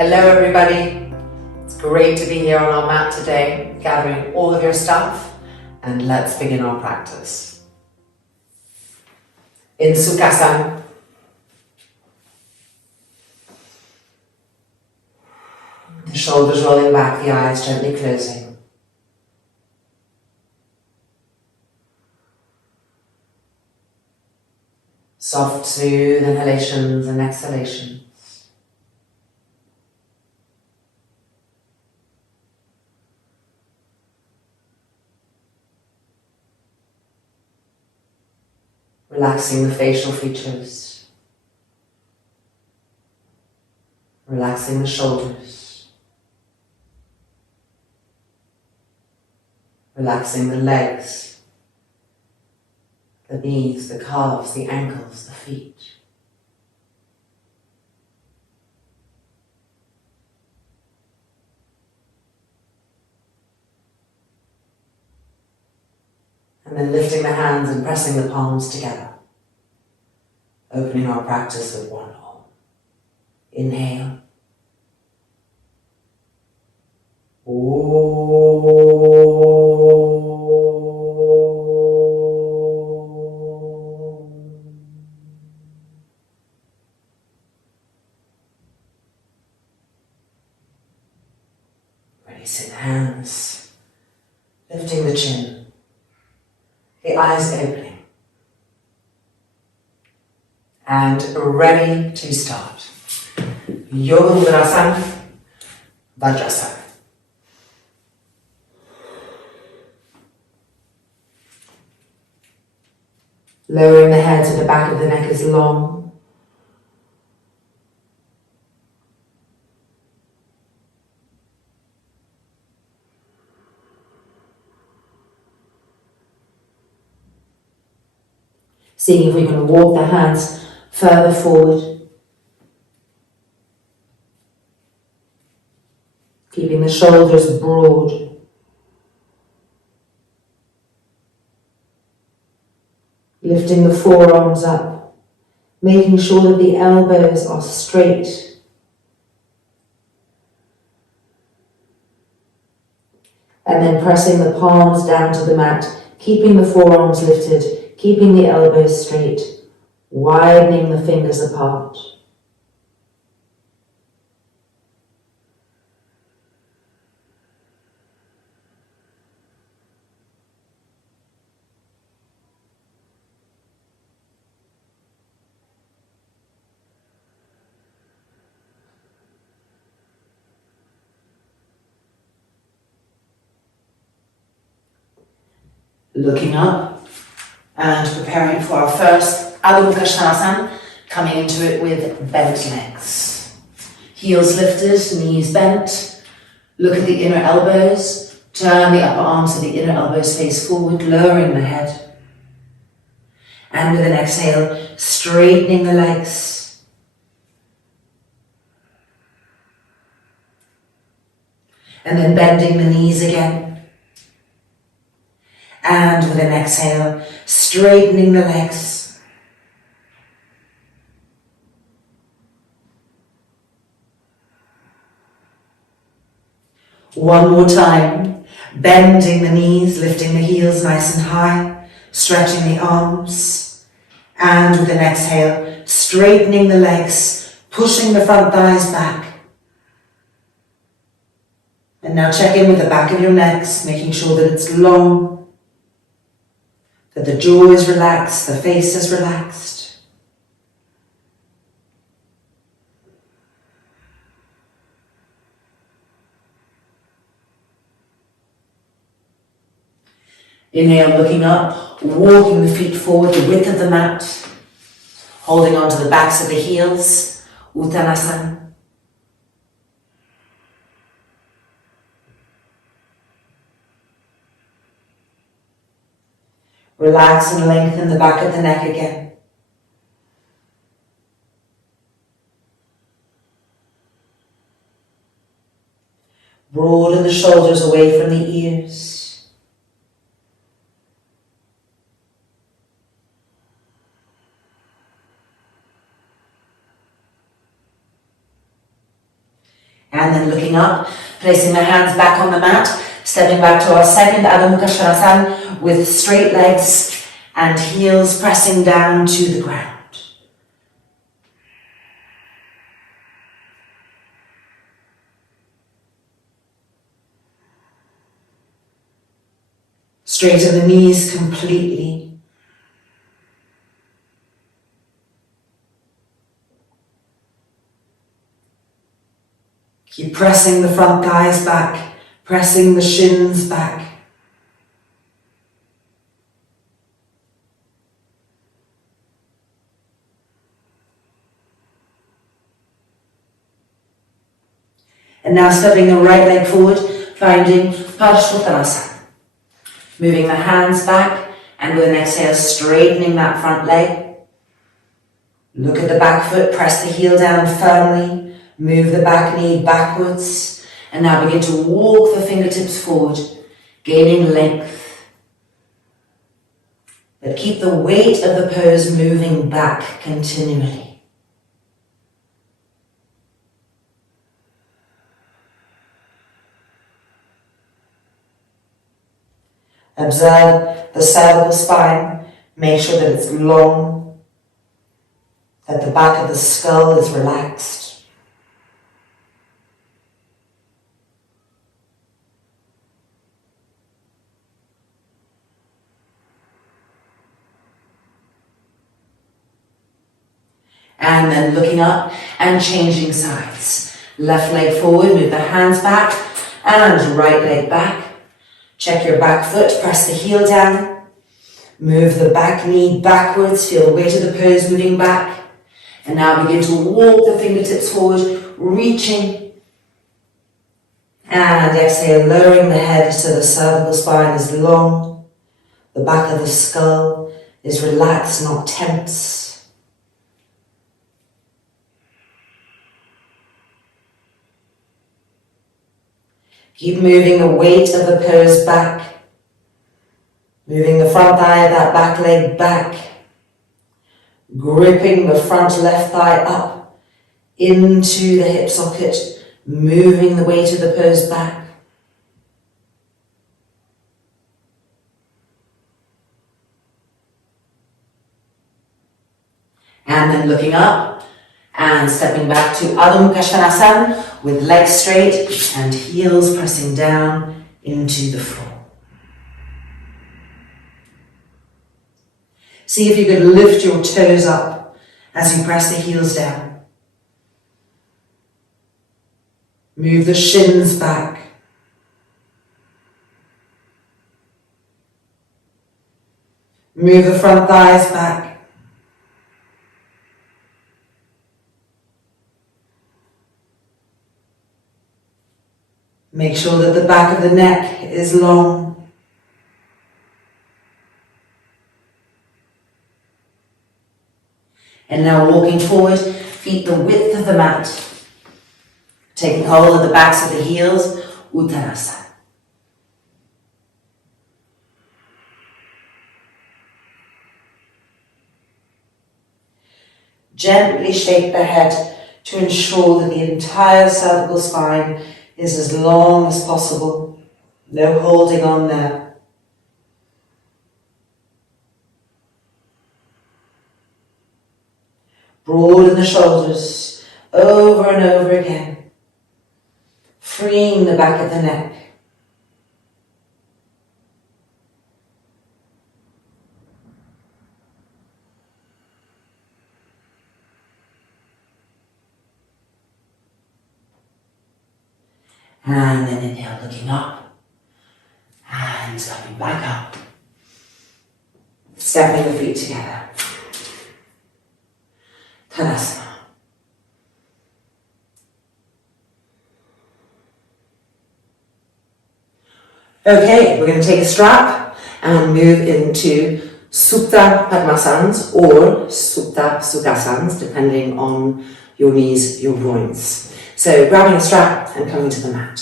Hello everybody, it's great to be here on our mat today, gathering all of your stuff, and let's begin our practice. In Sukhasana, the shoulders rolling back, the eyes gently closing. Soft, smooth inhalations and exhalations. Relaxing the facial features, relaxing the shoulders, relaxing the legs, the knees, the calves, the ankles, the feet. And then lifting the hands and pressing the palms together. Opening our practice with one Om. Inhale. Releasing the hands. Lifting the chin. The eyes opening. And ready to start. Yoga Vajrasana. Lowering the head so the back of the neck is long. Seeing if we can walk the hands further forward. Keeping the shoulders broad. Lifting the forearms up, making sure that the elbows are straight. And then pressing the palms down to the mat, keeping the forearms lifted, keeping the elbows straight, widening the fingers apart. Looking up and preparing for our first Ardha Padma, coming into it with bent legs. Heels lifted, knees bent. Look at the inner elbows. Turn the upper arms so the inner elbows face forward, lowering the head. And with an exhale, straightening the legs. And then bending the knees again. And with an exhale, straightening the legs. One more time, bending the knees, lifting the heels nice and high, stretching the arms. And with an exhale, straightening the legs, pushing the front thighs back. And now check in with the back of your necks, making sure that it's long, that the jaw is relaxed, the face is relaxed. Inhale, looking up, walking the feet forward, the width of the mat, holding on to the backs of the heels, Uttanasana. Relax and lengthen the back of the neck again. Broaden the shoulders away from the ears. And then looking up, placing the hands back on the mat, stepping back to our second Ardha Padma with straight legs and heels pressing down to the ground. Straighten the knees completely. Keep pressing the front thighs back, pressing the shins back. And now stepping the right leg forward, finding Paschimottanasana. Moving the hands back and with an exhale, straightening that front leg. Look at the back foot, press the heel down firmly, move the back knee backwards, and now begin to walk the fingertips forward, gaining length. But keep the weight of the pose moving back continually. Observe the cervical spine, make sure that it's long, that the back of the skull is relaxed. And then looking up and changing sides. Left leg forward, move the hands back, and right leg back. Check your back foot, press the heel down, move the back knee backwards, feel the weight of the pose moving back, and now begin to walk the fingertips forward, reaching, and exhale, lowering the head so the cervical spine is long, the back of the skull is relaxed, not tense. Keep moving the weight of the pose back, moving the front thigh of that back leg back, gripping the front left thigh up into the hip socket, moving the weight of the pose back. And then looking up and stepping back to Ardha Konasana with legs straight and heels pressing down into the floor. See if you could lift your toes up as you press the heels down. Move the shins back. Move the front thighs back. Make sure that the back of the neck is long. And now walking forward, feet the width of the mat. Taking hold of the backs of the heels, Uttanasana. Gently shake the head to ensure that the entire cervical spine is as long as possible. No holding on there. Broaden the shoulders over and over again, freeing the back of the neck. And then inhale, looking up, and coming back up. Stepping the feet together. Konasana. Okay, we're going to take a strap and move into Supta Padmasanas or Supta Sukhasanas, depending on your knees, your groins. So grabbing a strap and coming to the mat.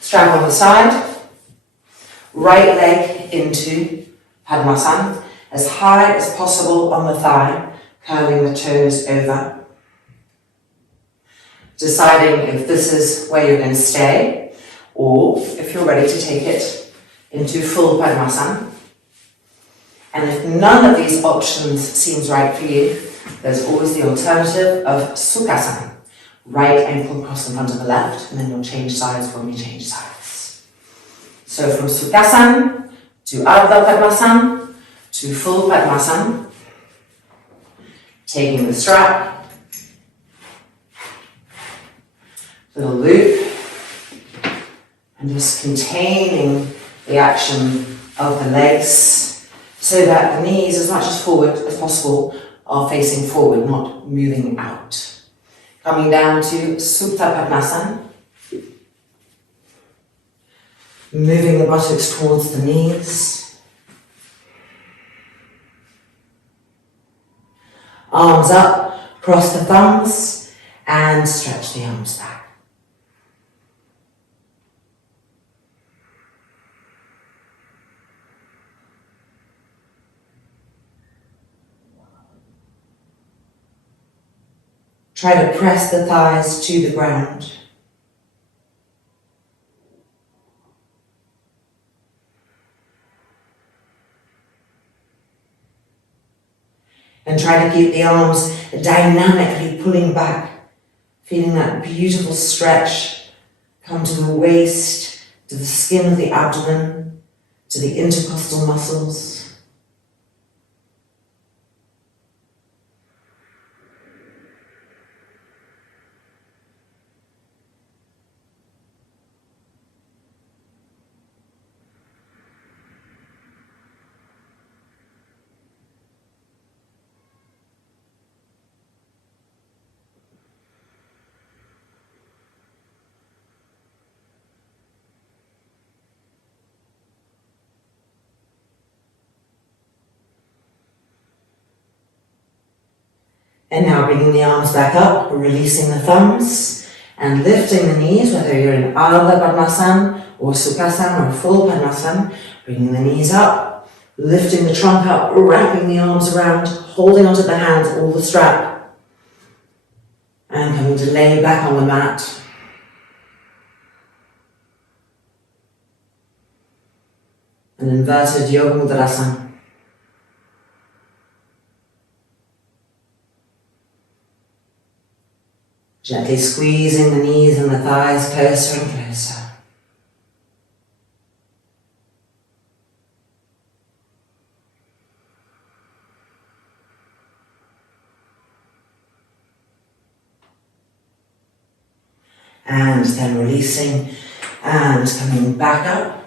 Strap on the side, right leg into Padmasana, as high as possible on the thigh, curling the toes over. Deciding if this is where you're going to stay, or if you're ready to take it into full padmasana. And if none of these options seems right for you, there's always the alternative of Sukhasana. Right ankle cross in front of the left, and then you'll change sides when we change sides. So from Sukhasana to Ardha Padmasana to full padmasana, taking the strap, little loop, and just containing the action of the legs so that the knees, as much as forward as possible, are facing forward, not moving out. Coming down to Supta Padmasana, moving the buttocks towards the knees, arms up, cross the thumbs, and stretch the arms back. Try to press the thighs to the ground. And try to keep the arms dynamically pulling back, feeling that beautiful stretch come to the waist, to the skin of the abdomen, to the intercostal muscles. And now bringing the arms back up, releasing the thumbs, and lifting the knees, whether you're in Ardha Padmasana or Sukhasana or full Padmasana, bringing the knees up, lifting the trunk up, wrapping the arms around, holding onto the hands, all the strap, and coming to lay back on the mat. An inverted Yoga Mudrasana. Gently squeezing the knees and the thighs closer and closer. And then releasing and coming back up.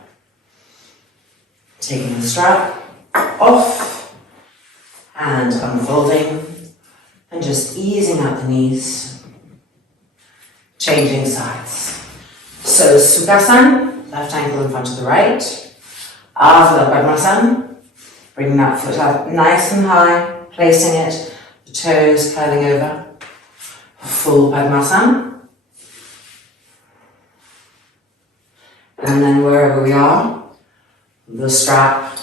Taking the strap off and unfolding and just easing out the knees. Changing sides. So Sukhasana, left ankle in front of the right. Ardha Padmasana, bringing that foot up nice and high, placing it, the toes curling over. Full Padmasana. And then wherever we are, the strap,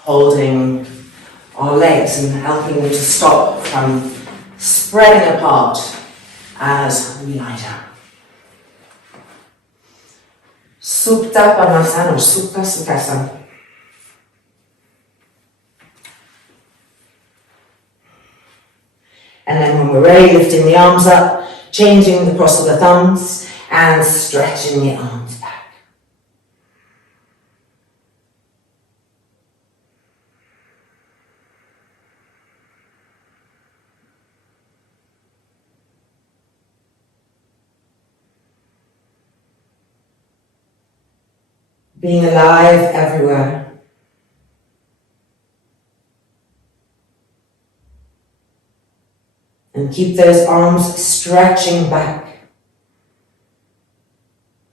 holding our legs and helping them to stop from spreading apart as we lie down. Supta Padmasana or Supta Sukhasana. And then when we're ready, lifting the arms up, changing the cross of the thumbs, and stretching the arms back. Being alive everywhere. And keep those arms stretching back.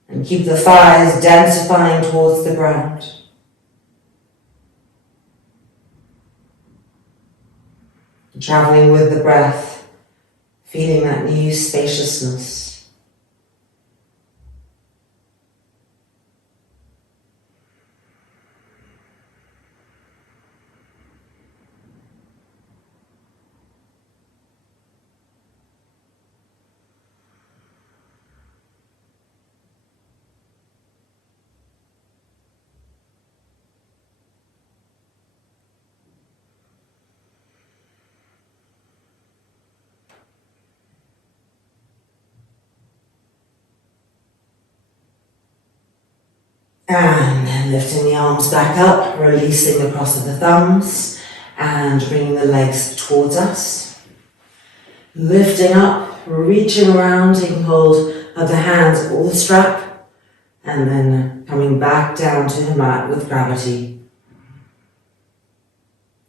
And keep the thighs densifying towards the ground. And traveling with the breath, feeling that new spaciousness. And then lifting the arms back up, releasing the cross of the thumbs and bringing the legs towards us. Lifting up, reaching around, taking hold of the hands or the strap, and then coming back down to the mat with gravity.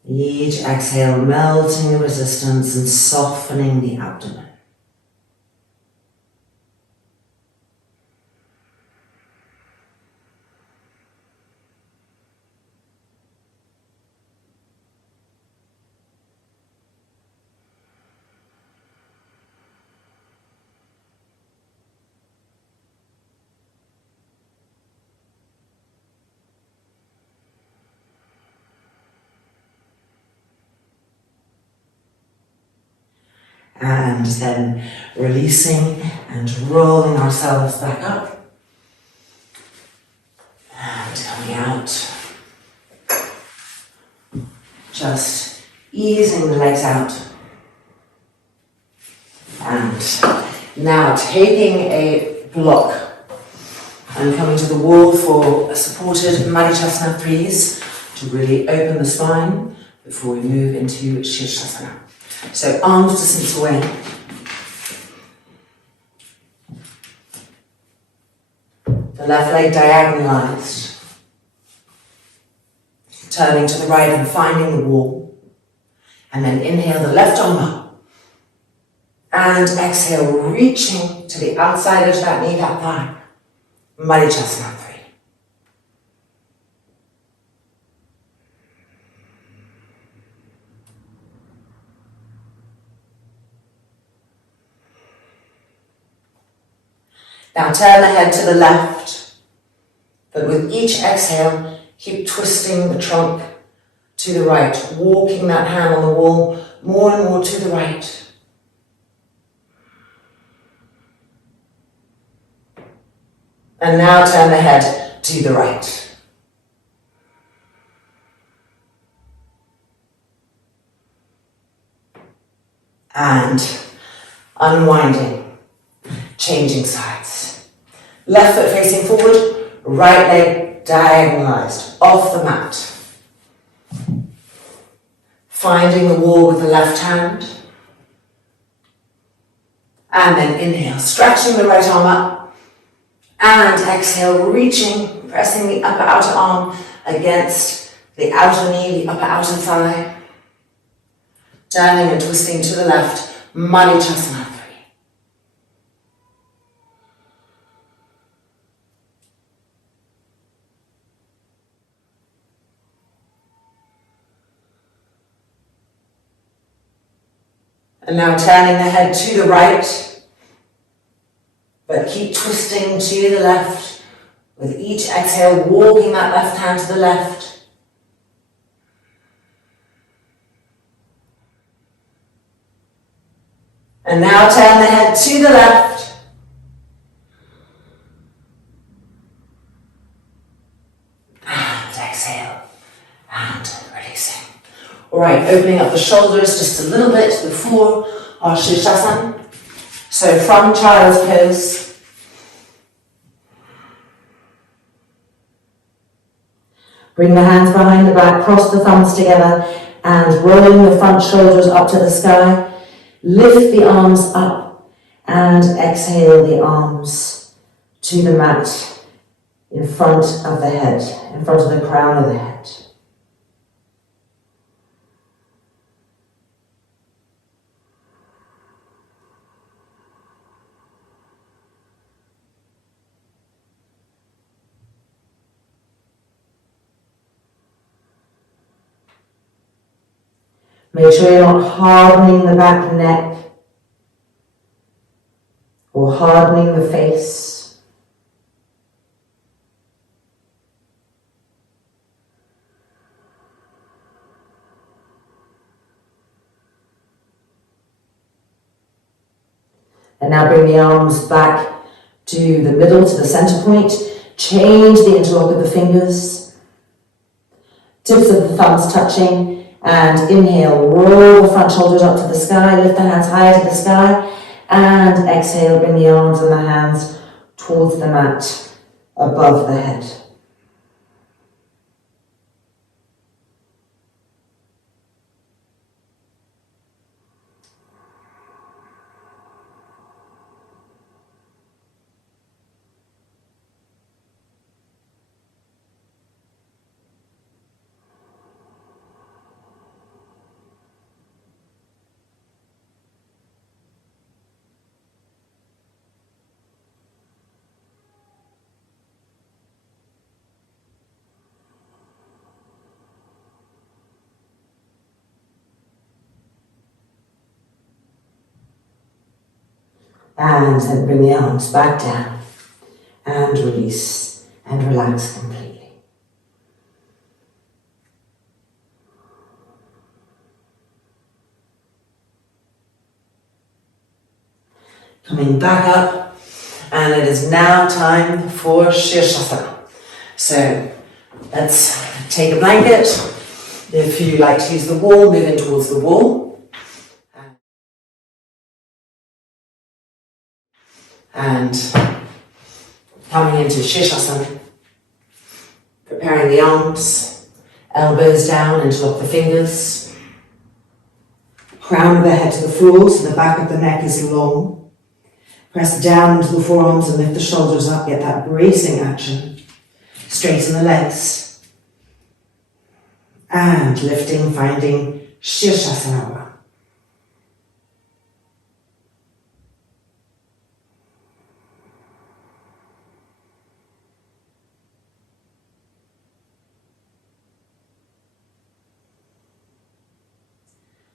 Each exhale, melting the resistance and softening the abdomen. And then releasing and rolling ourselves back up. And coming out. Just easing the legs out. And now taking a block and coming to the wall for supported Marichyasana IIIs to really open the spine before we move into Sirsasana. So arms distance away. The left leg diagonalized. Turning to the right and finding the wall. And then inhale the left arm up. And exhale, reaching to the outside edge of that knee, that thigh. Marichyasana III. Now turn the head to the left, but with each exhale, keep twisting the trunk to the right, walking that hand on the wall more and more to the right. And now turn the head to the right. And unwinding, changing sides. Left foot facing forward, right leg diagonalized, off the mat. Finding the wall with the left hand. And then inhale, stretching the right arm up. And exhale, reaching, pressing the upper outer arm against the outer knee, the upper outer thigh. Turning and twisting to the left, Marichyasana III. And now turning the head to the right, but keep twisting to the left. With each exhale, walking that left hand to the left. And now turn the head to the left. And exhale. And releasing. Alright, opening up the shoulders just a little bit before our Sirsasana. So from child's pose. Bring the hands behind the back, cross the thumbs together and rolling the front shoulders up to the sky. Lift the arms up and exhale the arms to the mat in front of the head, in front of the crown of the head. Make sure you're not hardening the back neck or hardening the face. And now bring the arms back to the middle, to the center point. Change the interlock of the fingers. Tips of the thumbs touching. And inhale, roll the front shoulders up to the sky, lift the hands higher to the sky, and exhale, bring the arms and the hands towards the mat above the head. And then bring the arms back down and release and relax completely. Coming back up, and it is now time for Sirsasana. So let's take a blanket. If you like to use the wall, move in towards the wall. And coming into Sirsasana, preparing the arms, elbows down, interlock the fingers. Crown of the head to the floor, so the back of the neck is long. Press down into the forearms and lift the shoulders up, get that bracing action. Straighten the legs. And lifting, finding Sirsasana.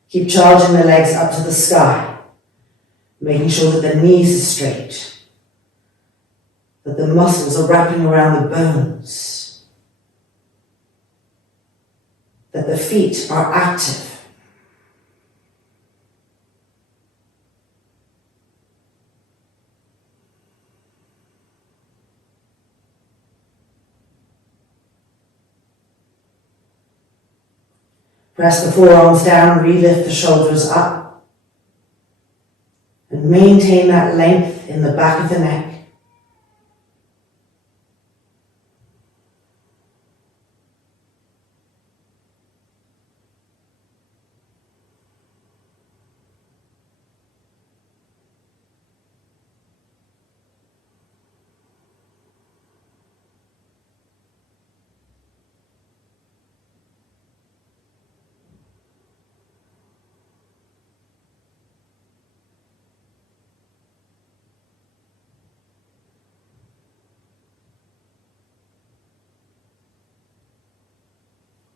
Keep charging the legs up to the sky, making sure that the knees are straight, that the muscles are wrapping around the bones, that the feet are active. Press the forearms down, re-lift the shoulders up, and maintain that length in the back of the neck.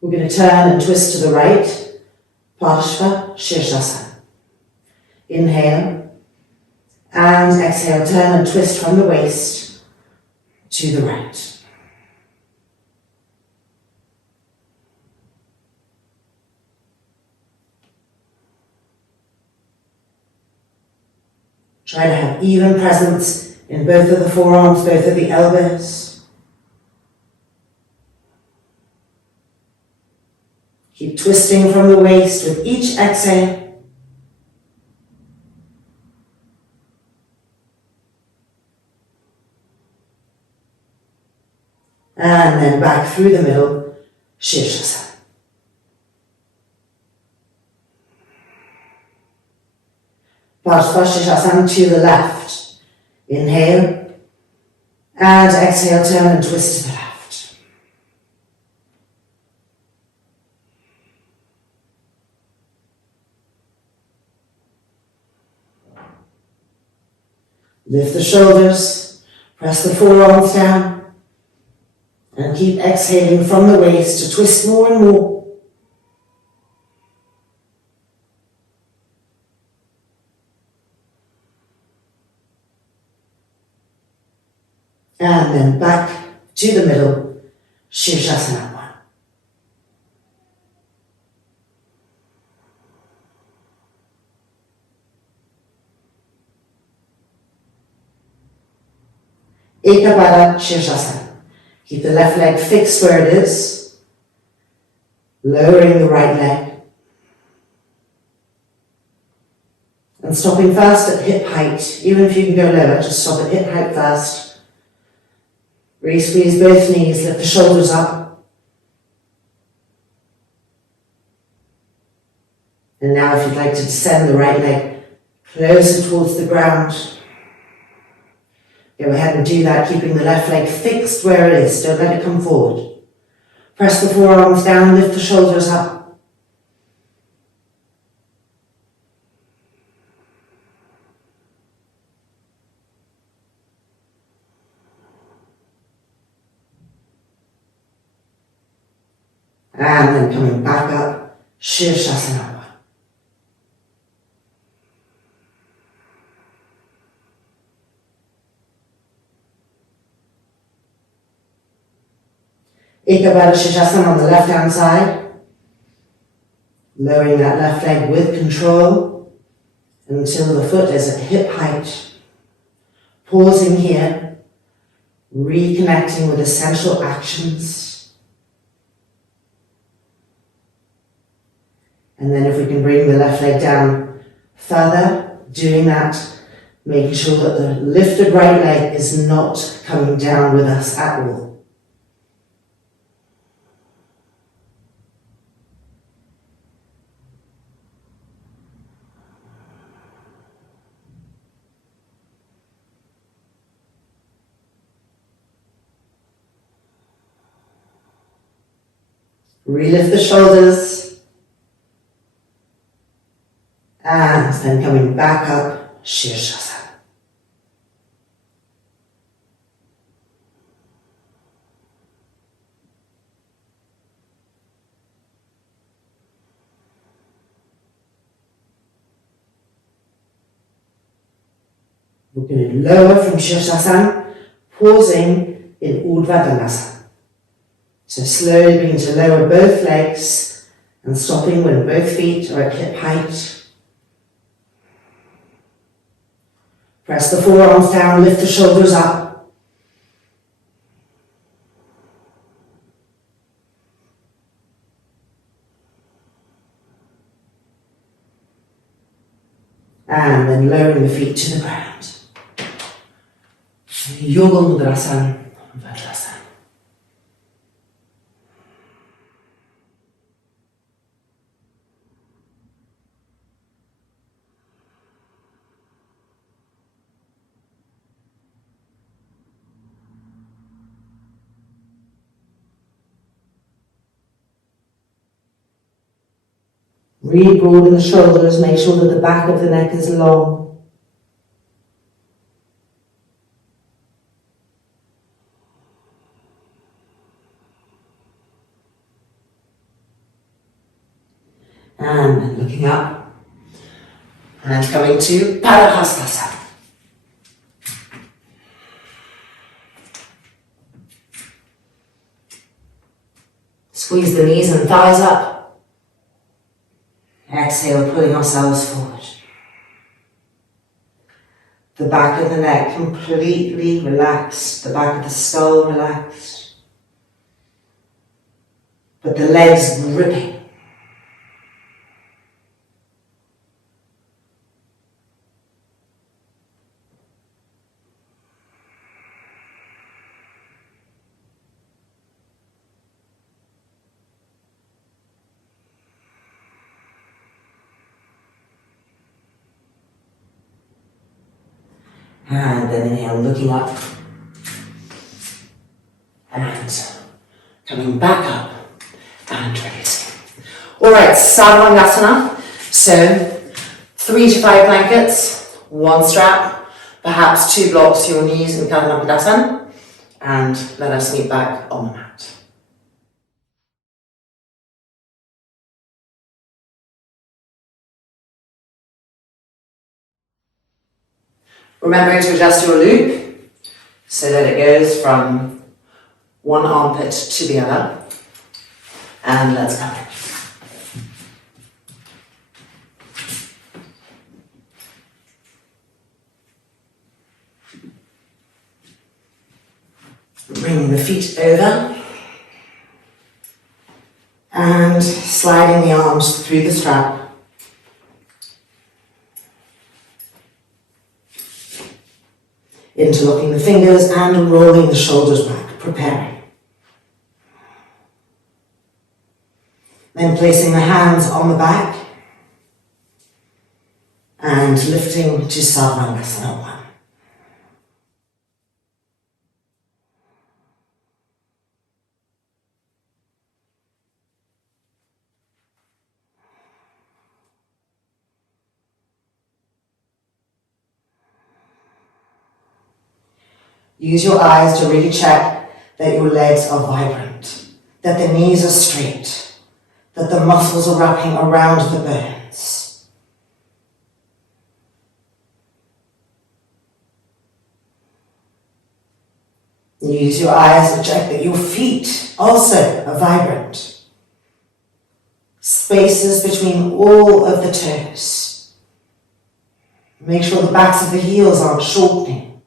We're going to turn and twist to the right, Padmasana Sirsasana. Inhale, and exhale, turn and twist from the waist to the right. Try to have even presence in both of the forearms, both of the elbows. Keep twisting from the waist with each exhale. And then back through the middle, Sirsasana. Baddha Konasana to the left. Inhale, and exhale, turn and twist to the left. Lift the shoulders, press the forearms down, and keep exhaling from the waist to twist more and more. And then back to the middle, Sirsasana. Ardha Sirsasana. Keep the left leg fixed where it is, lowering the right leg, and stopping first at hip height. Even if you can go lower, just stop at hip height first. Re-squeeze both knees, lift the shoulders up. And now if you'd like to descend the right leg closer towards the ground, go ahead and do that, keeping the left leg fixed where it is. Don't let it come forward. Press the forearms down, lift the shoulders up. And then coming back up, Sirsasana. Baddha Sirsasana on the left hand side. Lowering that left leg with control until the foot is at hip height. Pausing here, reconnecting with essential actions. And then if we can bring the left leg down further, doing that, making sure that the lifted right leg is not coming down with us at all. Relift the shoulders. And then coming back up, Sirsasana. We're going to lower from Sirsasana, pausing in Ardha Konasana. So slowly begin to lower both legs and stopping when both feet are at hip height. Press the forearms down, lift the shoulders up. And then lowering the feet to the ground. Yoga Mudrasana, Vajrasana. Re-broaden the shoulders, make sure that the back of the neck is long. And then looking up and coming to padmasana. Squeeze the knees and thighs up. Exhale, pulling ourselves forward. The back of the neck completely relaxed, the back of the skull relaxed, but the legs gripping. And then inhale, looking up and coming back up and releasing. Alright, Sarvangasana. So 3 to 5 blankets, 1 strap, perhaps 2 blocks to your knees in Ardha Padma, and let us meet back on the mat. Remembering to adjust your loop so that it goes from one armpit to the other. And let's go. Bringing the feet over and sliding the arms through the strap. Interlocking the fingers and rolling the shoulders back, preparing. Then placing the hands on the back and lifting to Sarvangasana I. Use your eyes to really check that your legs are vibrant, that the knees are straight, that the muscles are wrapping around the bones. Use your eyes to check that your feet also are vibrant. Spaces between all of the toes. Make sure the backs of the heels aren't shortening.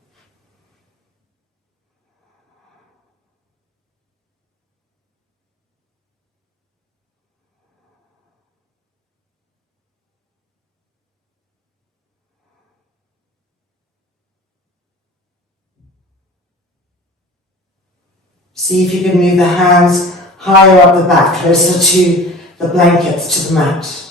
See if you can move the hands higher up the back, closer to the blankets, to the mat.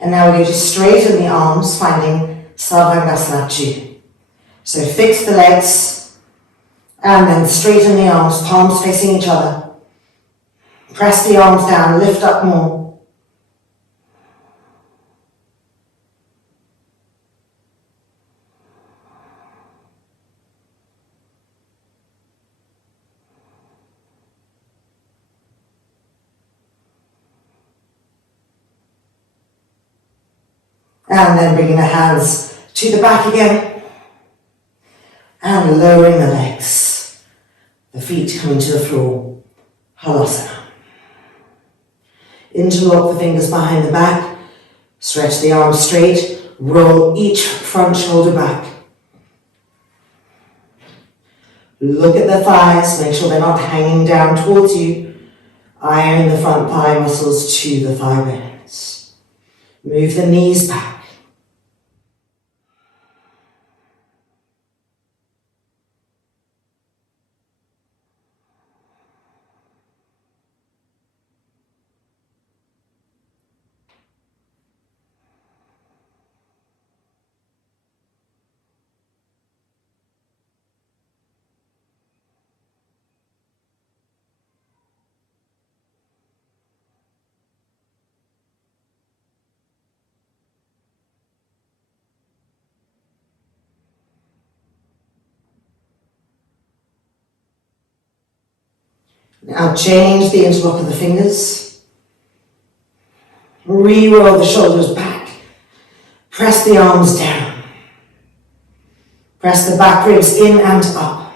And now we're going to straighten the arms, finding Sarvangasana II. So fix the legs, and then straighten the arms, palms facing each other. Press the arms down, lift up more. And then bringing the hands to the back again. And lowering the legs. The feet coming to the floor. Halasana. Interlock the fingers behind the back. Stretch the arms straight. Roll each front shoulder back. Look at the thighs. Make sure they're not hanging down towards you. Iron the front thigh muscles to the thigh bones. Move the knees back. Now change the interlock of the fingers. Re-roll the shoulders back. Press the arms down. Press the back ribs in and up.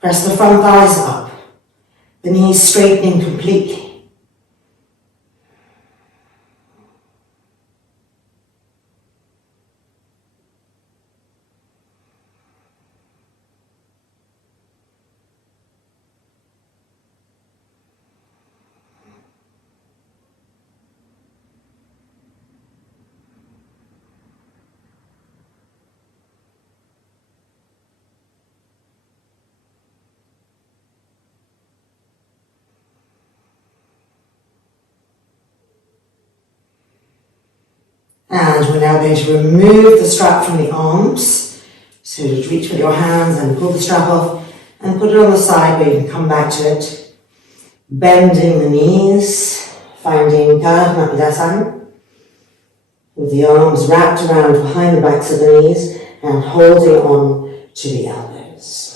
Press the front thighs up. The knees straightening completely. And we're now going to remove the strap from the arms. So just reach with your hands and pull the strap off and put it on the side where you can come back to it. Bending the knees, finding Padma Paschimottanasana with the arms wrapped around behind the backs of the knees and holding on to the elbows.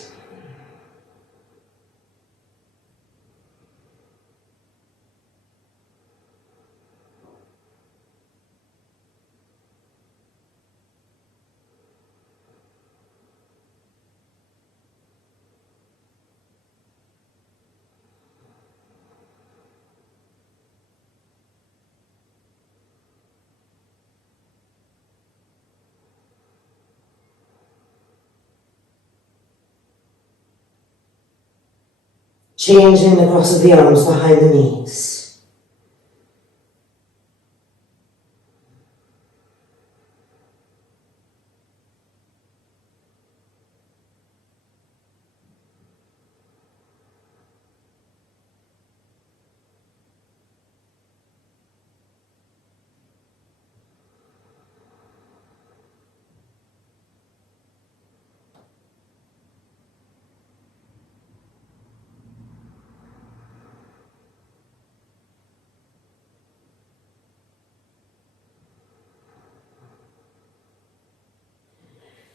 Changing the cross of the arms behind the knees.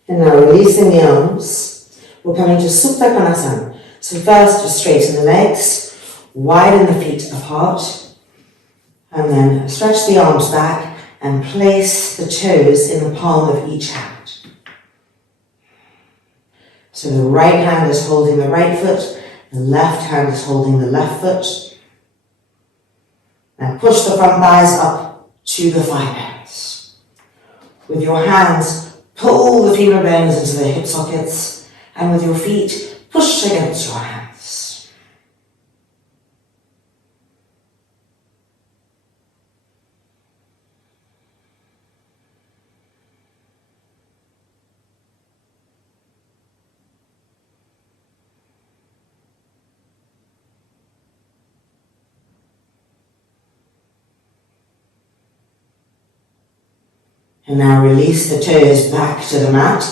And now releasing the arms, we're coming to Supta Konasana. So first, just straighten the legs, widen the feet apart, and then stretch the arms back and place the toes in the palm of each hand. So the right hand is holding the right foot, the left hand is holding the left foot. Now push the front thighs up to the thigh bones. With your hands, pull the femur bones into the hip sockets, and with your feet, push against your hands. And now release the toes back to the mat.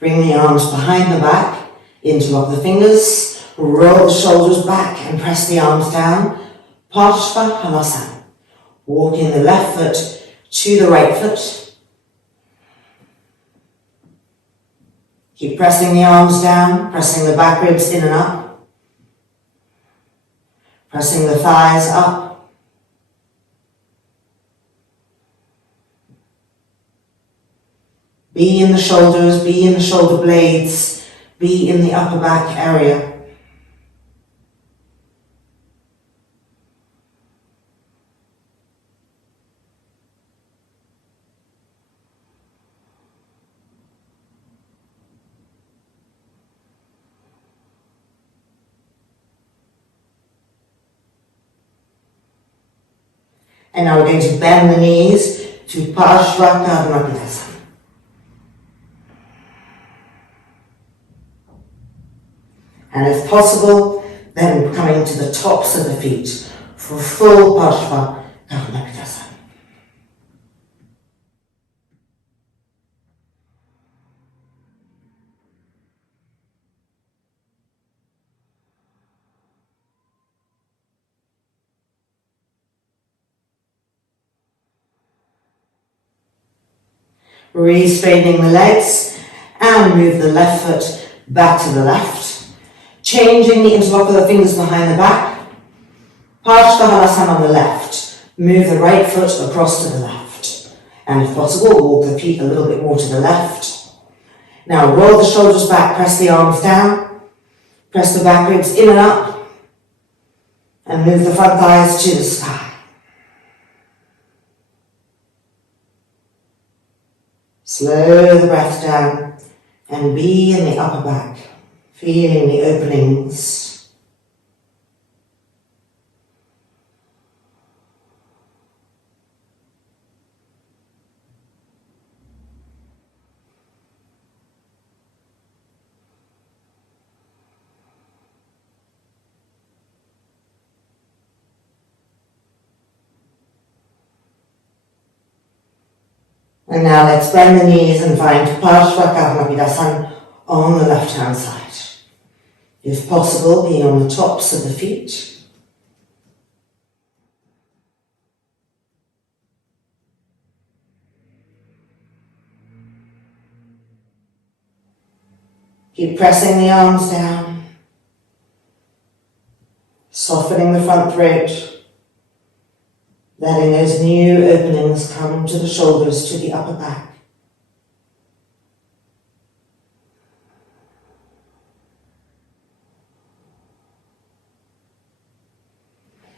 Bring the arms behind the back, interlock the fingers, roll the shoulders back and press the arms down. Padmasana. Walking the left foot to the right foot. Keep pressing the arms down, pressing the back ribs in and up. Pressing the thighs up. Be in the shoulders, be in the shoulder blades, be in the upper back area. And now we're going to bend the knees to Paschimottanasana Padma Paschimottanasana. And if possible, then coming to the tops of the feet for full Padmasana. Re-straightening the legs and move the left foot back to the left. Changing the interlock of the fingers behind the back. Padmasana on the left. Move the right foot across to the left. And if possible, walk the feet a little bit more to the left. Now roll the shoulders back, press the arms down. Press the back ribs in and up. And move the front thighs to the sky. Slow the breath down and be in the upper back, feeling the openings. And now let's bend the knees and find Padmasana on the left hand side. If possible, being on the tops of the feet. Keep pressing the arms down, softening the front throat. Letting those new openings come to the shoulders, to the upper back.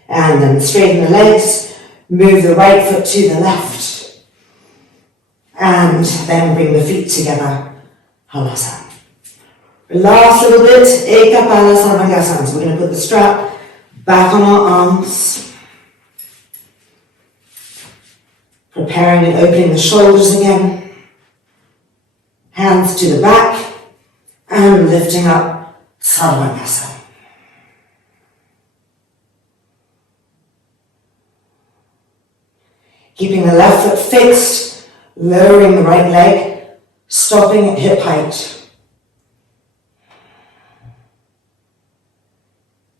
And then straighten the legs, move the right foot to the left. And then bring the feet together, Halasana. Last little bit, Ekapada Sarvangasana. So we're going to put the strap back on our arms. Preparing and opening the shoulders again. Hands to the back and lifting up Sarvangasana. Keeping the left foot fixed, lowering the right leg, stopping at hip height.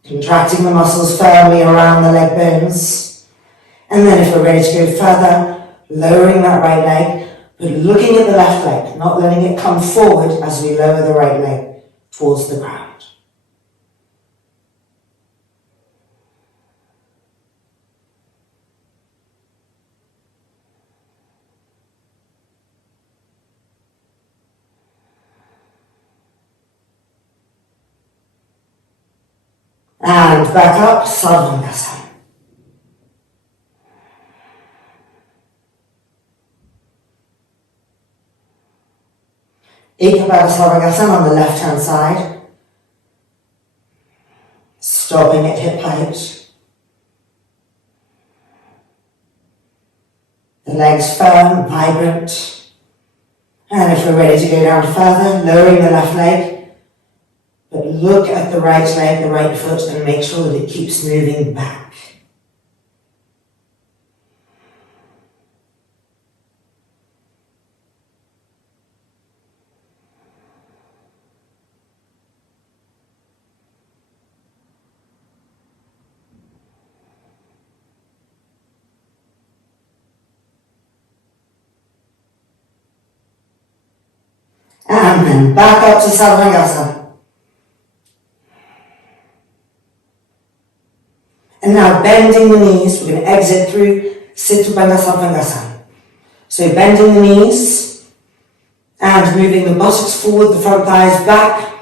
Contracting the muscles firmly around the leg bones. And then if we're ready to go further, lowering that right leg, but looking at the left leg, not letting it come forward as we lower the right leg towards the ground. And back up, Sarvangasana. Baddha Konasana on the left hand side, stopping at hip height. The legs firm, vibrant. And if we're ready to go down further, lowering the left leg, but look at the right leg, the right foot, and make sure that it keeps moving back. And then back up to Sarvangasana. And now bending the knees, we're going to exit through Supine Sarvangasana. So bending the knees and moving the buttocks forward, the front thighs back.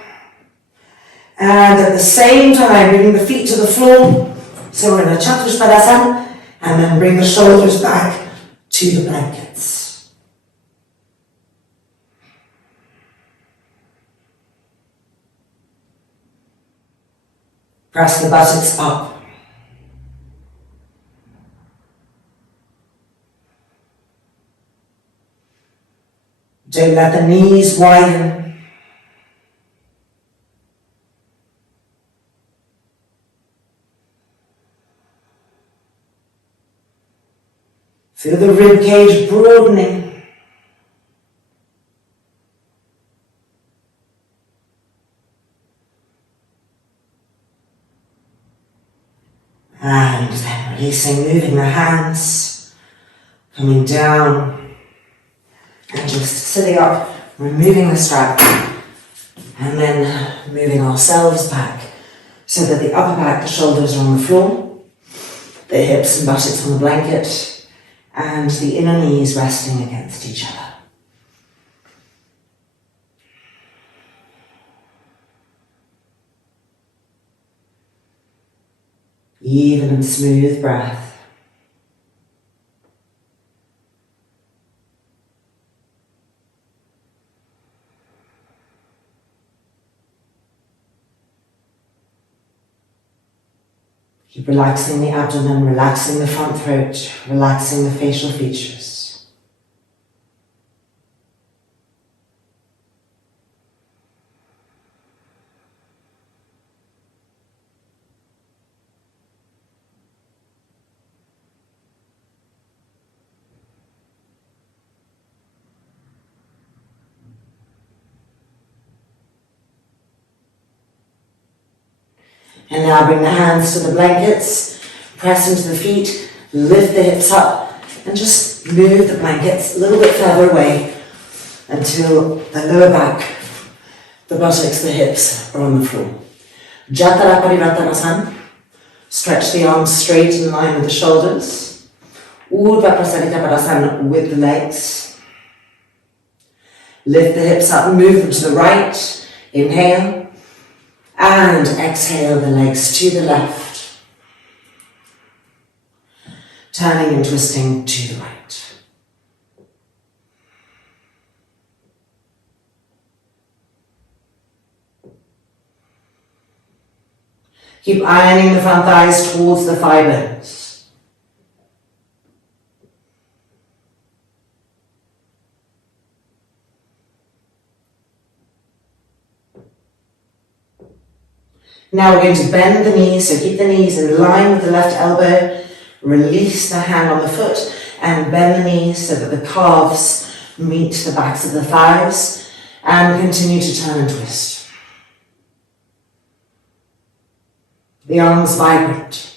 And at the same time, bringing the feet to the floor. So we're in a Padmasana, and then bring the shoulders back to the blankets. Press the buttocks up. Don't let the knees widen. Feel the rib cage broadening. And then releasing, moving the hands, coming down, and just sitting up, removing the strap, and then moving ourselves back so that the upper back, the shoulders are on the floor, the hips and buttocks on the blanket, and the inner knees resting against each other. Even and smooth breath. Keep relaxing the abdomen, relaxing the front throat, relaxing the facial features. And now bring the hands to the blankets, press into the feet, lift the hips up, and just move the blankets a little bit further away until the lower back, the buttocks, the hips are on the floor. Jatara Parivartanasana, stretch the arms straight in line with the shoulders. Urdhva Prasarita Padasana with the legs. Lift the hips up, move them to the right, inhale. And exhale the legs to the left, turning and twisting to the right. Keep ironing the front thighs towards the thigh bones. Now we're going to bend the knees, so keep the knees in line with the left elbow, release the hand on the foot, and bend the knees so that the calves meet the backs of the thighs, and continue to turn and twist. The arms vibrant.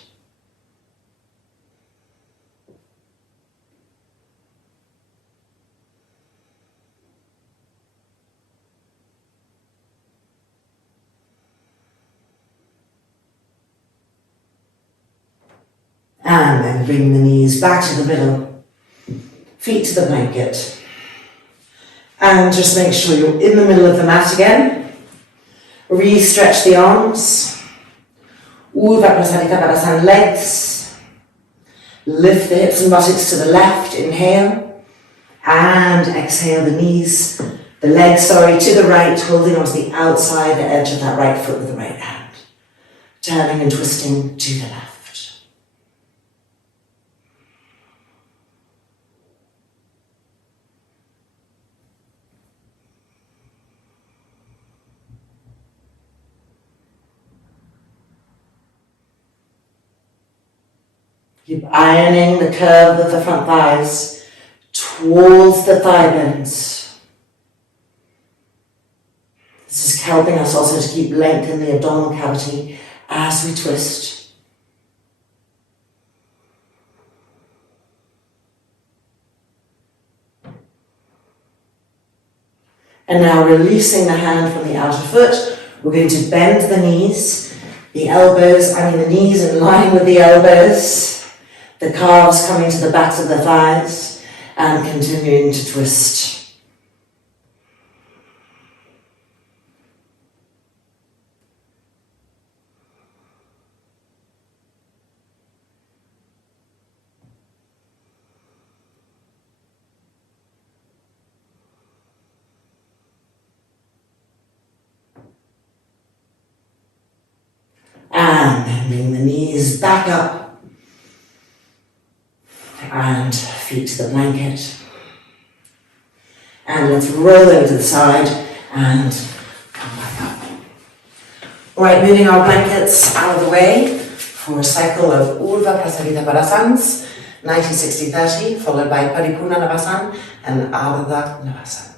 And then bring the knees back to the middle, feet to the blanket. And just make sure you're in the middle of the mat again. Re-stretch the arms. Urdhva Prasadita legs. Lift the hips and buttocks to the left, inhale. And exhale the knees, the legs, to the right, holding onto the outside edge of that right foot with the right hand. Turning and twisting to the left. Keep ironing the curve of the front thighs towards the thigh bones. This is helping us also to keep length in the abdominal cavity as we twist. And now releasing the hand from the outer foot, we're going to bend the knees, the knees in line with the elbows. The calves coming to the backs of the thighs and continuing to twist. And then bring the knees back up. And feet to the blanket. And let's roll over to the side and come back up. Alright, moving our blankets out of the way for a cycle of Urdhva Prasadita Padasanas, 90-60-30, followed by Paripurna Navasana and Ardha Navasana.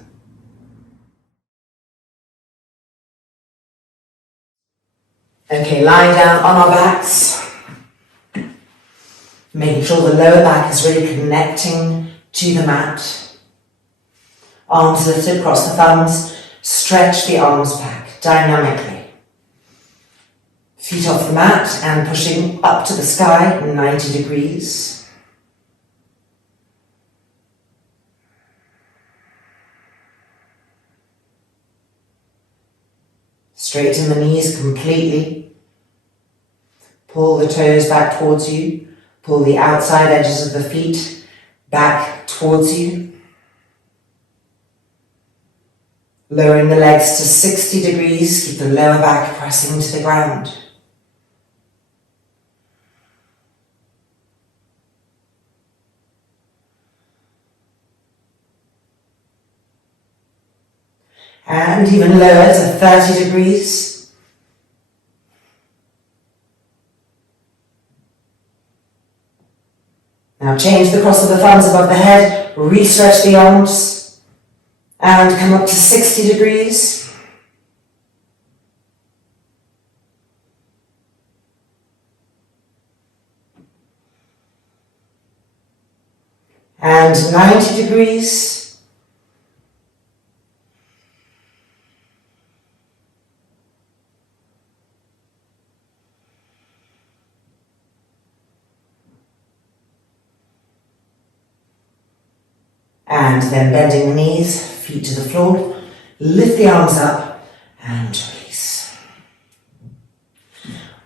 Okay, lying down on our backs. Making sure the lower back is really connecting to the mat. Arms lifted, cross the thumbs, stretch the arms back dynamically. Feet off the mat and pushing up to the sky, 90 degrees. Straighten the knees completely. Pull the toes back towards you. Pull the outside edges of the feet back towards you. Lowering the legs to 60 degrees, keep the lower back pressing to the ground. And even lower to 30 degrees. Now change the cross of the thumbs above the head, re-stretch the arms, and come up to 60 degrees. And 90 degrees. And then bending the knees, feet to the floor, lift the arms up and release.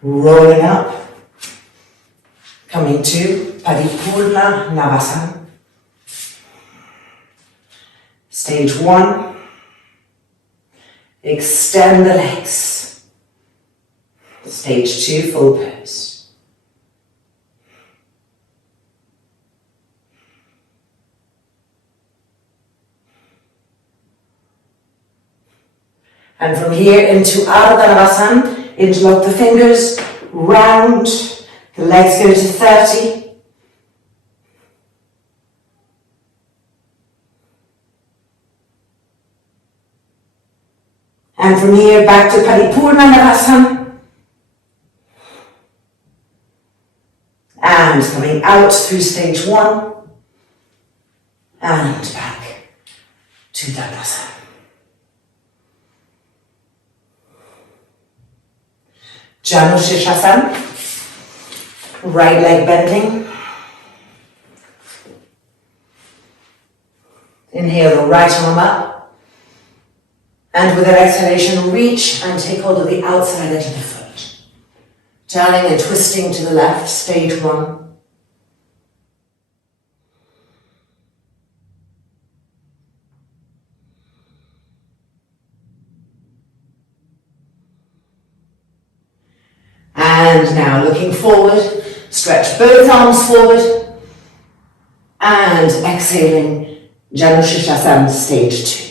Rolling up, coming to Paripurna Navasana. Stage 1, extend the legs. Stage 2, full pose. And from here into Ardha Navasana, interlock the fingers, round, the legs go to 30. And from here back to Paripurna Navasana. And coming out through stage 1. And back to Dandasana. Janu Sirsasana. Right leg bending. Inhale the right arm up. And with an exhalation, reach and take hold of the outside edge of the foot. Turning and twisting to the left, stage 1. And now looking forward, stretch both arms forward. And exhaling, Janu Sirsasana stage 2.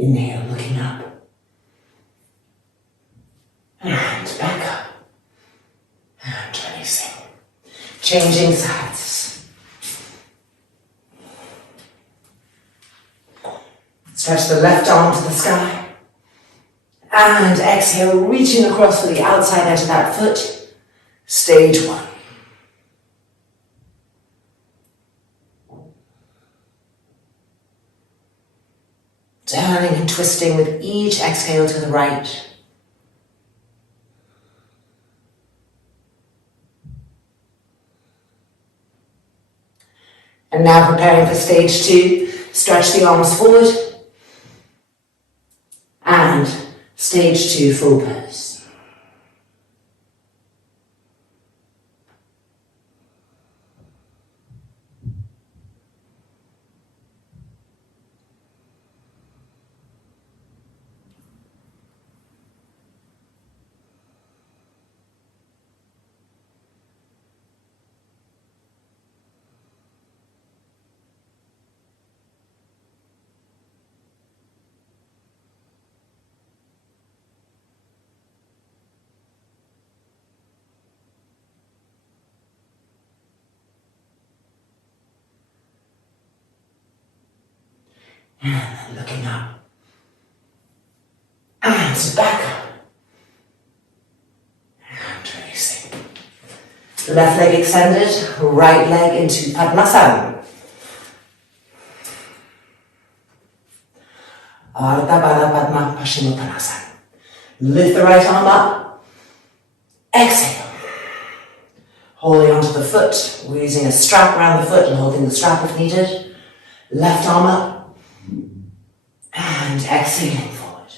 Inhale, looking up. And back up. And releasing. Changing sides. Stretch the left arm to the sky. And exhale, reaching across for the outside edge of that foot. Stage 1. Turning and twisting with each exhale to the right. And now preparing for stage 2, stretch the arms forward. And stage 2, full pose. And looking up. And back up. And releasing. Left leg extended, right leg into padmasana. Ardha Padma Paschimottanasana. Lift the right arm up. Exhale. Holding onto the foot. We're using a strap around the foot and holding the strap if needed. Left arm up. And exhaling forward.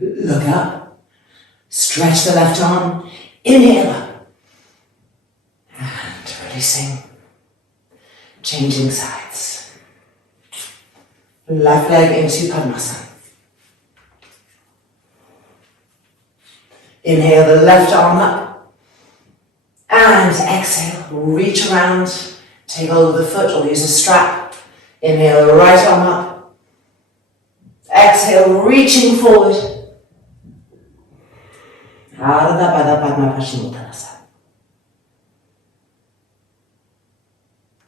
Look up, stretch the left arm, inhale up, and releasing, changing sides. Left leg into padmasana. Inhale the left arm up, and exhale, reach around, take hold of the foot or use a strap. Inhale the right arm up, exhale, reaching forward. Ardha Padma Paschimottanasana.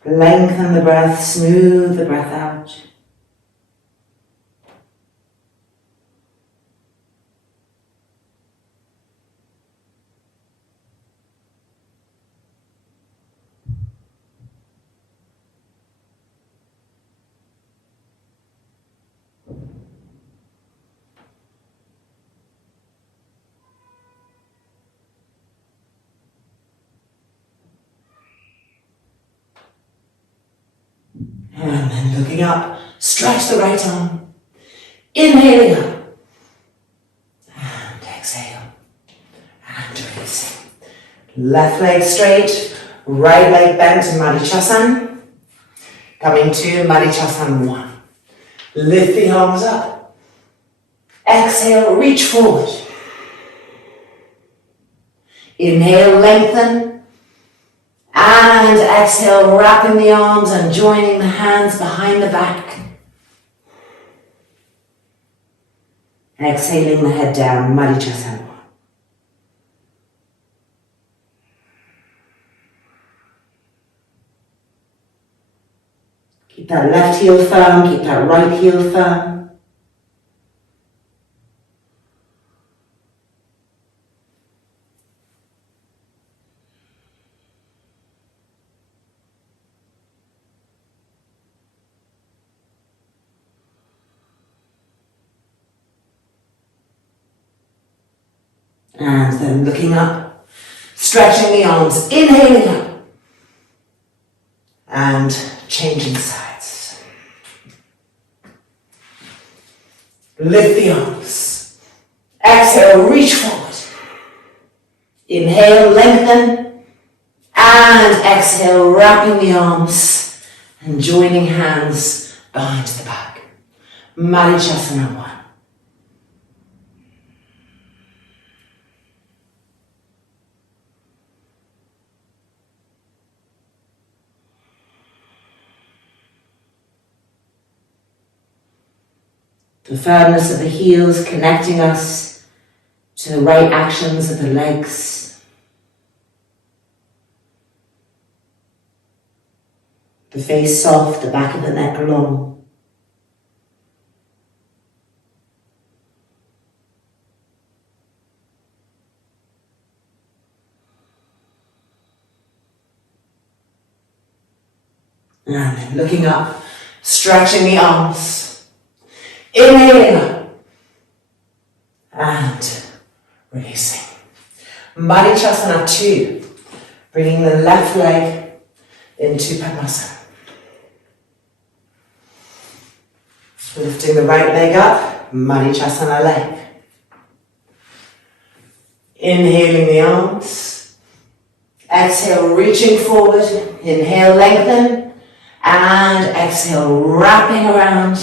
Lengthen the breath, smooth the breath out. then looking up, stretch the right arm. Inhaling up. And exhale. And releasing. Left leg straight, right leg bent in Marichyasana. Coming to Marichyasana I. Lift the arms up. Exhale, reach forward. Inhale, lengthen. And exhale, wrapping the arms and joining the hands behind the back. Exhaling the head down, Marichyasana. Keep that left heel firm, keep that right heel firm. And then looking up, stretching the arms, inhaling up, and changing sides. Lift the arms, exhale, reach forward. Inhale, lengthen, and exhale, wrapping the arms and joining hands behind the back. Marichyasana I. The firmness of the heels connecting us to the right actions of the legs. The face soft, the back of the neck long. And then looking up, stretching the arms. Inhaling up and releasing. Marichyasana II, bringing the left leg into padmasana. Lifting the right leg up, Marichyasana leg. Inhaling the arms. Exhale, reaching forward. Inhale, lengthen. And exhale, wrapping around.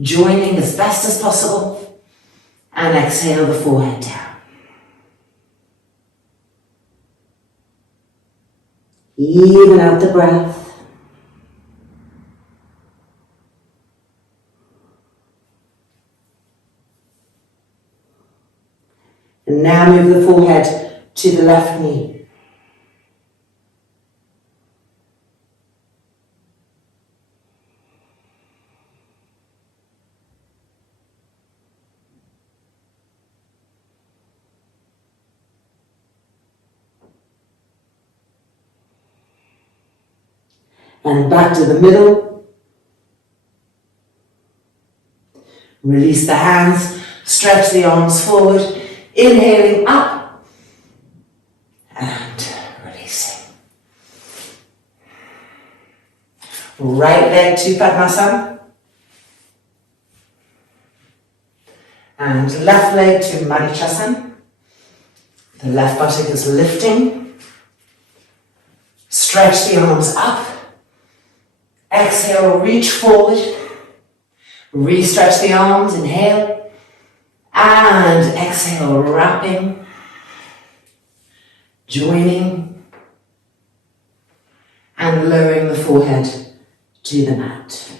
Joining as best as possible, and exhale the forehead down. Even out the breath. And now move the forehead to the left knee. And back to the middle. Release the hands, stretch the arms forward, inhaling up and releasing. Right leg to padmasana and left leg to Marichyasana. The left buttock is lifting. Stretch the arms up. Exhale, reach forward. Re-stretch the arms, inhale. And exhale, wrapping. Joining. And lowering the forehead to the mat.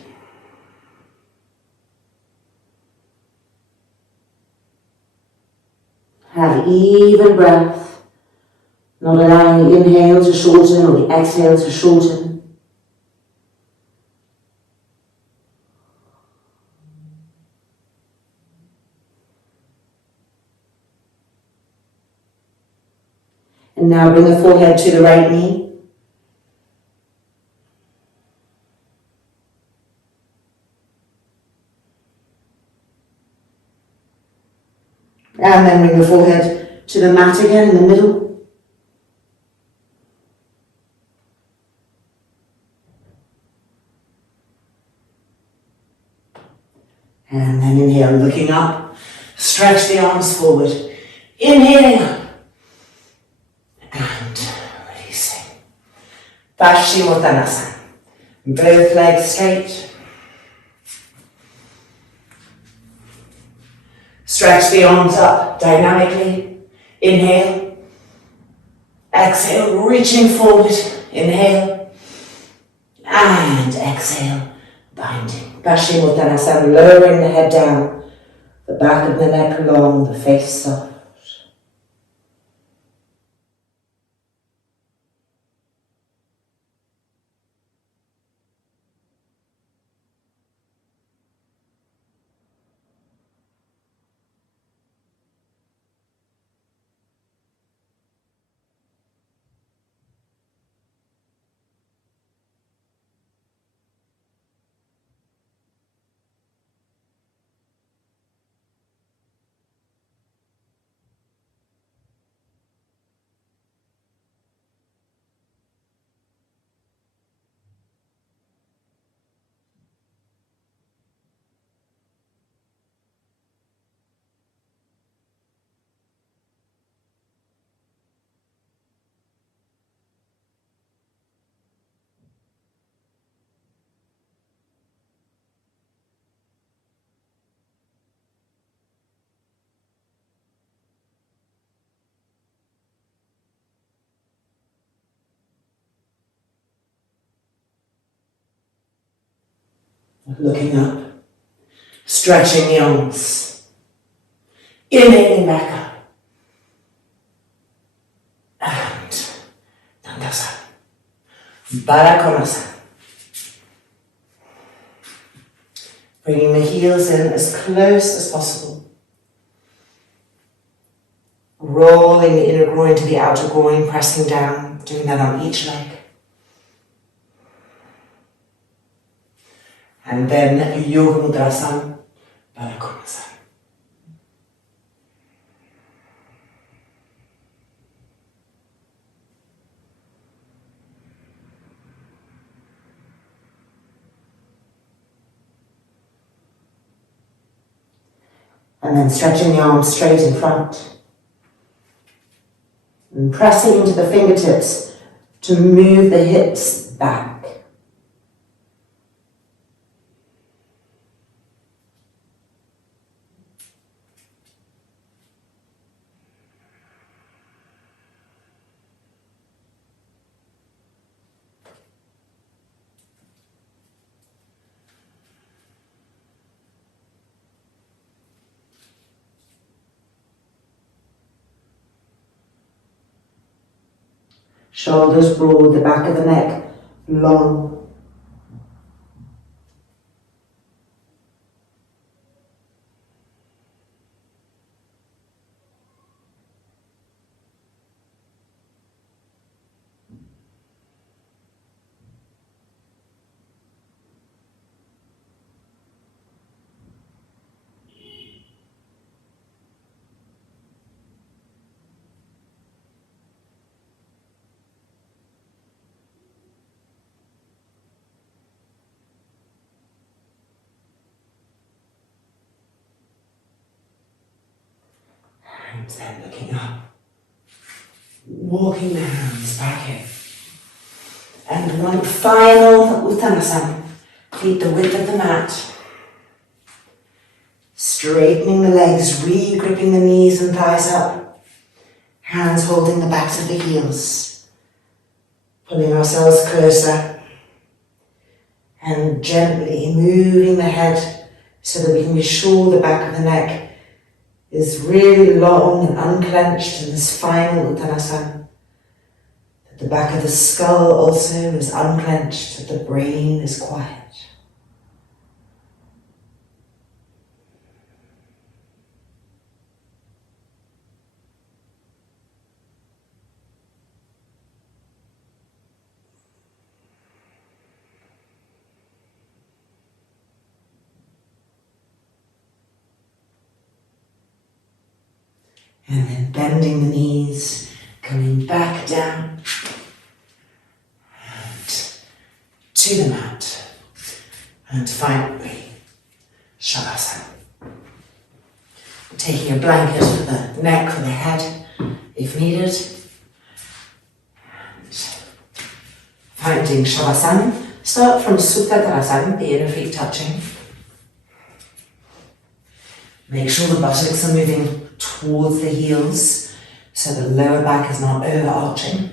Have even breath, not allowing the inhale to shorten or the exhale to shorten. And now bring the forehead to the right knee. And then bring the forehead to the mat again in the middle. And then inhale, looking up. Stretch the arms forward. Inhaling up. And releasing. Paschimottanasana. Both legs straight. Stretch the arms up dynamically. Inhale. Exhale, reaching forward. Inhale. And exhale, binding. Paschimottanasana, lowering the head down. The back of the neck long, the face soft. Looking up, stretching the arms, inhaling back up, and Dandasana, Baddha Konasana. Bringing the heels in as close as possible, rolling the inner groin to the outer groin, pressing down, doing that on each leg. And then Yoga Mudrasana, Baddha Konasana. And then stretching the arms straight in front. And pressing into the fingertips to move the hips back. Shoulders broad, the back of the neck long. And then looking up, walking the hands back in. And one final Uttanasana, feet the width of the mat. Straightening the legs, re-gripping the knees and thighs up. Hands holding the backs of the heels. Pulling ourselves closer. And gently moving the head so that we can be sure the back of the neck is really long and unclenched in this final Uttanasana. That the back of the skull also is unclenched, that the brain is quiet. And then bending the knees, coming back down and to the mat. And finally, Savasana. taking a blanket for the neck or the head if needed. Finding Savasana. Start from Supta Konasana, the inner feet touching. Make sure the buttocks are moving towards the heels so the lower back is not overarching.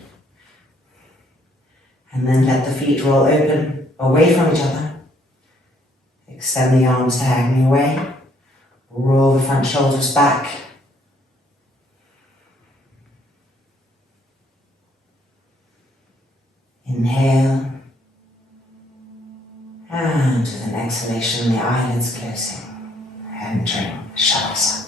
And then let the feet roll open away from each other. Extend the arms diagonally away. Roll the front shoulders back. Inhale. And with an exhalation, the eyelids closing. Entering Savasana.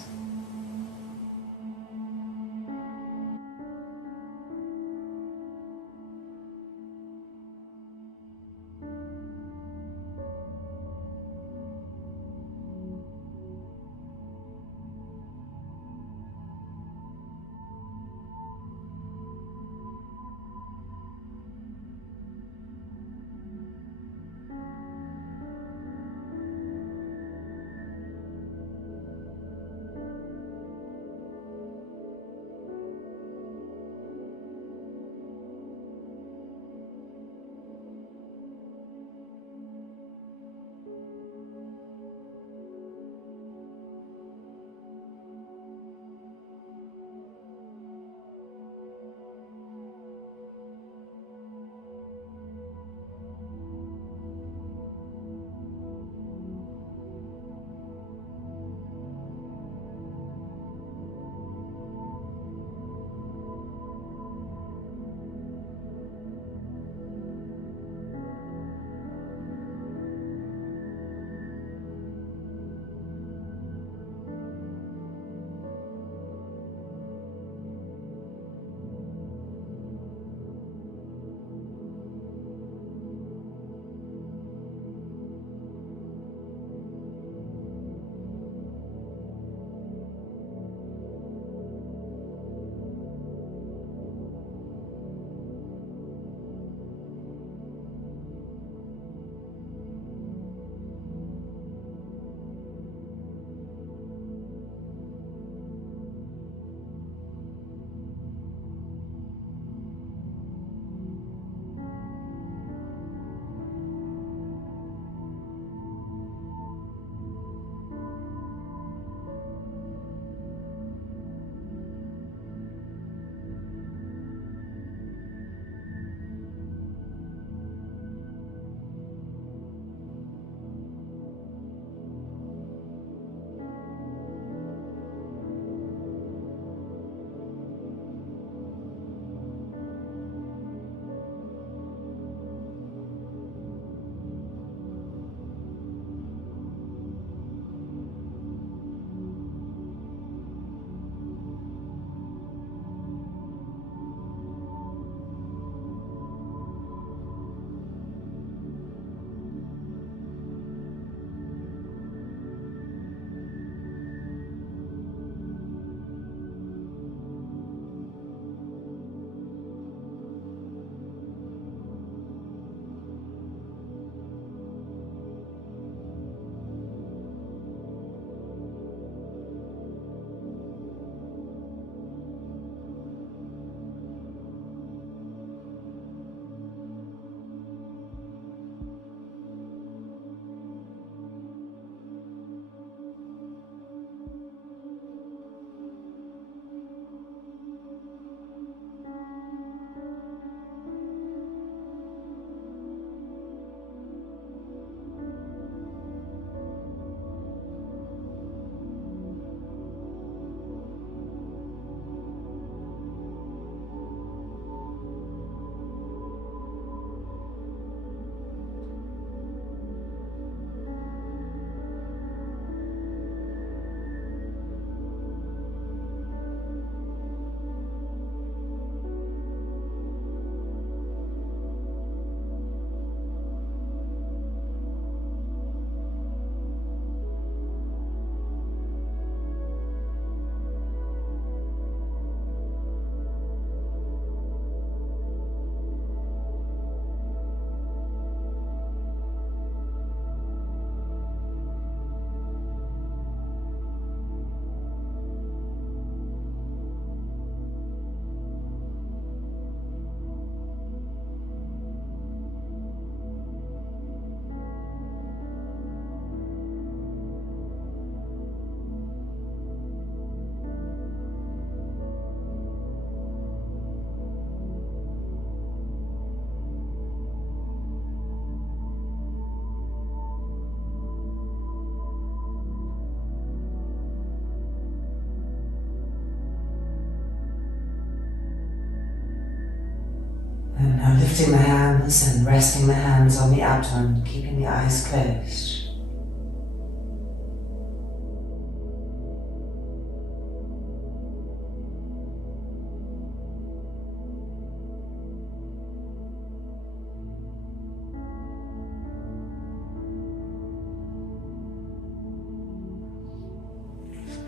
Lifting the hands and resting the hands on the abdomen, keeping the eyes closed.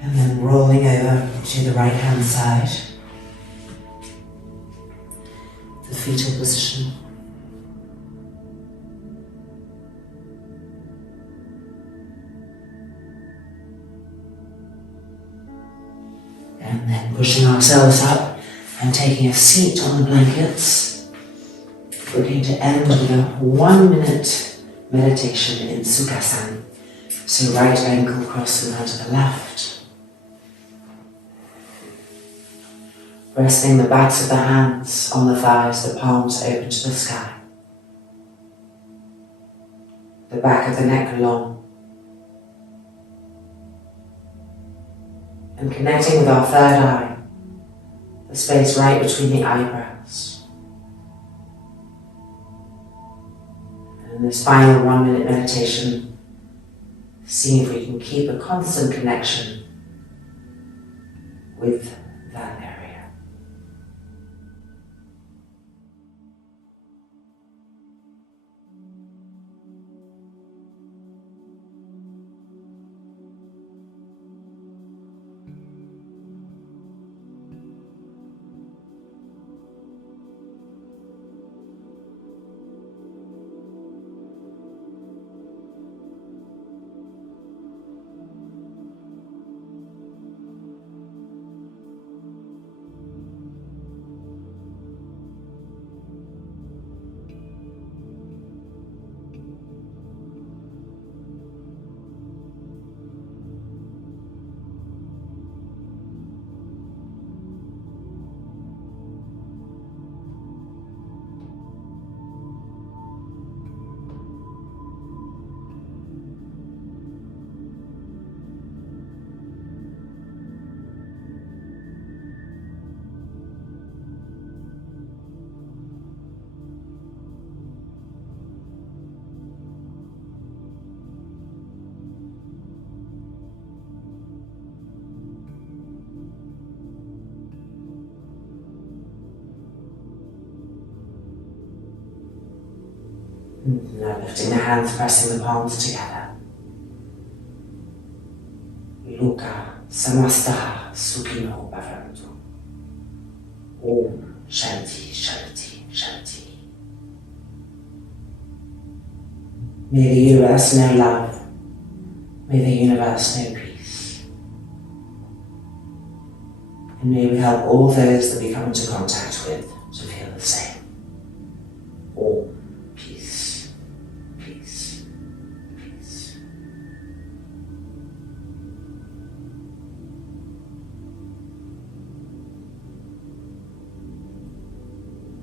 And then rolling over to the right hand side, the fetal position. And then pushing ourselves up and taking a seat on the blankets. We're going to end with a 1-minute meditation in Sukhasana. So right ankle crossing onto the left. Resting the backs of the hands on the thighs, the palms open to the sky. The back of the neck long. And connecting with our third eye, the space right between the eyebrows. And in this final 1-minute meditation, see if we can keep a constant connection with that area. Now lifting the hands, pressing the palms together. Luka Samastaha Sukhino Bhavantu. Om Shanti Shanti Shanti. May the universe know love. May the universe know peace. And may we help all those that we come into contact with to feel the same. Om. Peace, peace, peace.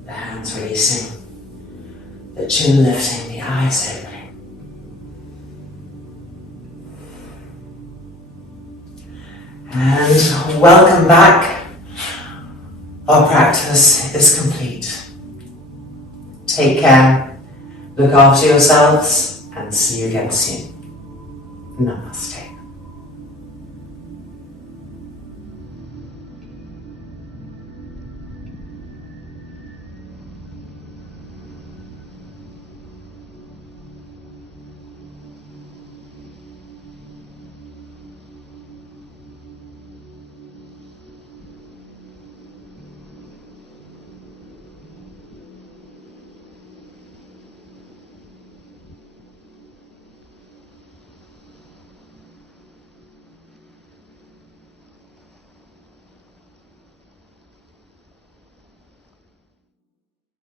The hands releasing, the chin lifting, the eyes opening. And welcome back. Our practice is complete. Take care. Look after yourselves and see you again soon. Namaste.